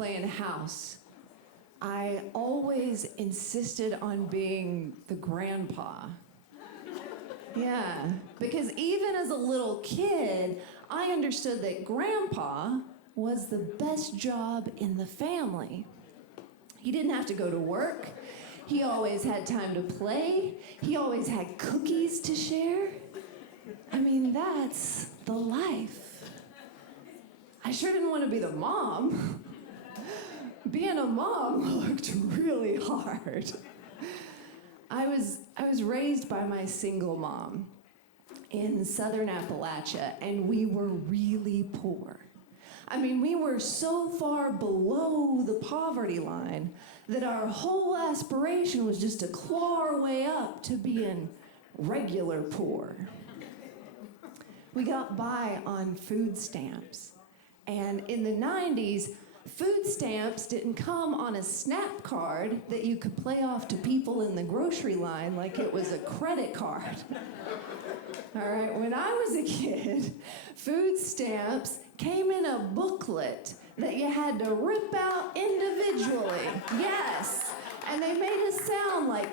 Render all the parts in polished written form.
playing house, I always insisted on being the grandpa. Yeah, because even as a little kid, I understood that grandpa was the best job in the family. He didn't have to go to work. He always had time to play. He always had cookies to share. I mean, that's the life. I sure didn't want to be the mom. Being a mom looked really hard. I was raised by my single mom in southern Appalachia, and we were really poor. I mean, we were so far below the poverty line that our whole aspiration was just to claw our way up to being regular poor. We got by on food stamps. And in the 90s, food stamps didn't come on a snap card that you could play off to people in the grocery line like it was a credit card. All right, when I was a kid, food stamps came in a booklet that you had to rip out individually. Yes, and they made a sound like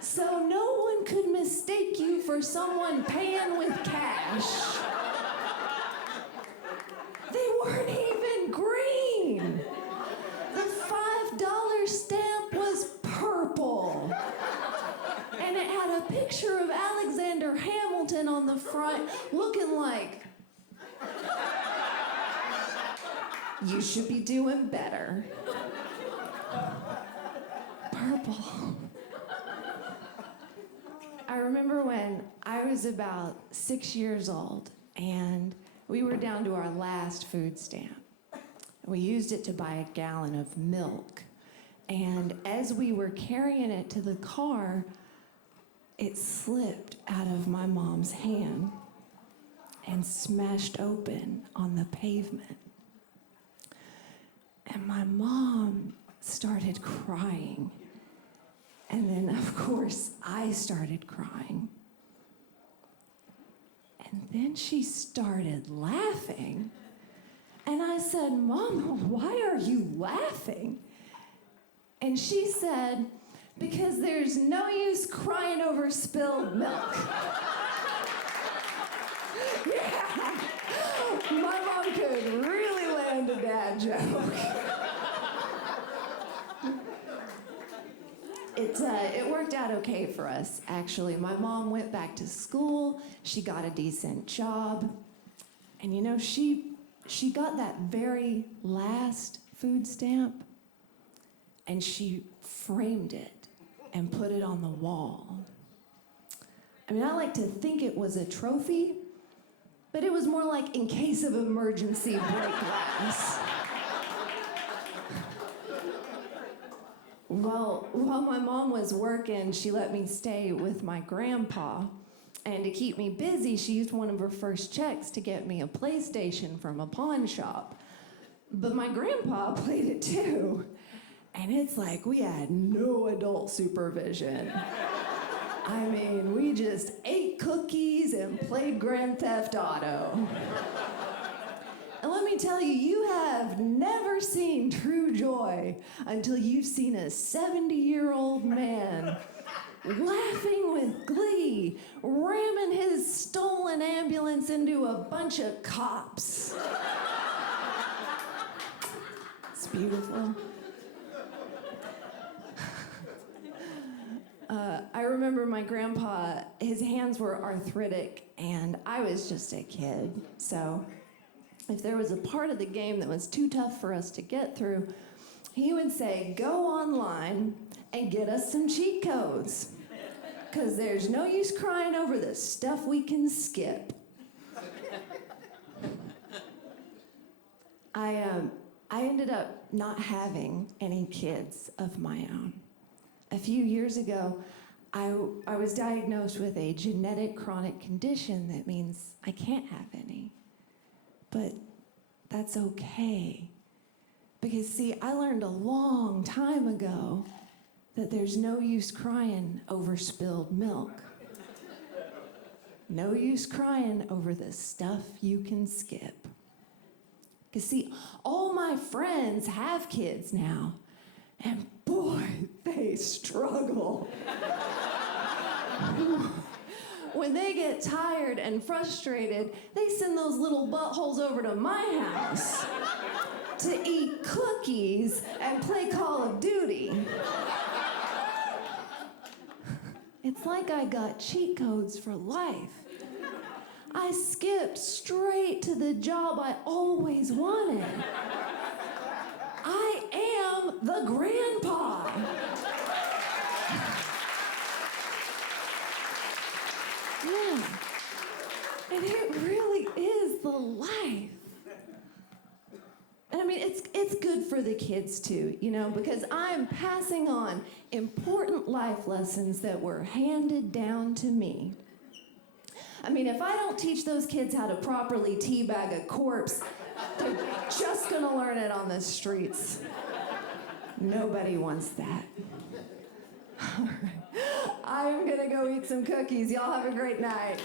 so no one could mistake you for someone paying with cash. They weren't even green. The $5 stamp was purple. And it had a picture of Alexander Hamilton on the front looking like, you should be doing better. Purple. I remember when I was about 6 years old and we were down to our last food stamp. We used it to buy a gallon of milk. And as we were carrying it to the car, it slipped out of my mom's hand and smashed open on the pavement. And my mom started crying. And then, of course, I started crying. And then she started laughing. And I said, Mama, why are you laughing? And she said, because there's no use crying over spilled milk. Yeah, my mom could really land a dad joke. It worked out okay for us, actually. My mom went back to school, she got a decent job, and you know, she got that very last food stamp, and she framed it and put it on the wall. I mean, I like to think it was a trophy, but it was more like in case of emergency, break glass. Well, while my mom was working, she let me stay with my grandpa. And to keep me busy, she used one of her first checks to get me a PlayStation from a pawn shop. But my grandpa played it too. And it's like we had no adult supervision. I mean, we just ate cookies and played Grand Theft Auto. And let me tell you, you have never seen true joy until you've seen a 70-year-old man laughing with glee, ramming his stolen ambulance into a bunch of cops. It's beautiful. I remember my grandpa, his hands were arthritic, and I was just a kid, so if there was a part of the game that was too tough for us to get through, he would say, go online and get us some cheat codes, because there's no use crying over the stuff we can skip. I ended up not having any kids of my own. A few years ago, I was diagnosed with a genetic chronic condition that means I can't have any. But that's okay. Because see, I learned a long time ago that there's no use crying over spilled milk. No use crying over the stuff you can skip. Because see, all my friends have kids now, and boy, they struggle. When they get tired and frustrated, they send those little buttholes over to my house to eat cookies and play Call of Duty. It's like I got cheat codes for life. I skipped straight to the job I always wanted. I am the grandpa. Yeah. And it really is the life. And I mean, it's good for the kids too, you know, because I'm passing on important life lessons that were handed down to me. I mean, if I don't teach those kids how to properly teabag a corpse, they're just gonna learn it on the streets. Nobody wants that. All right. I'm gonna go eat some cookies. Y'all have a great night.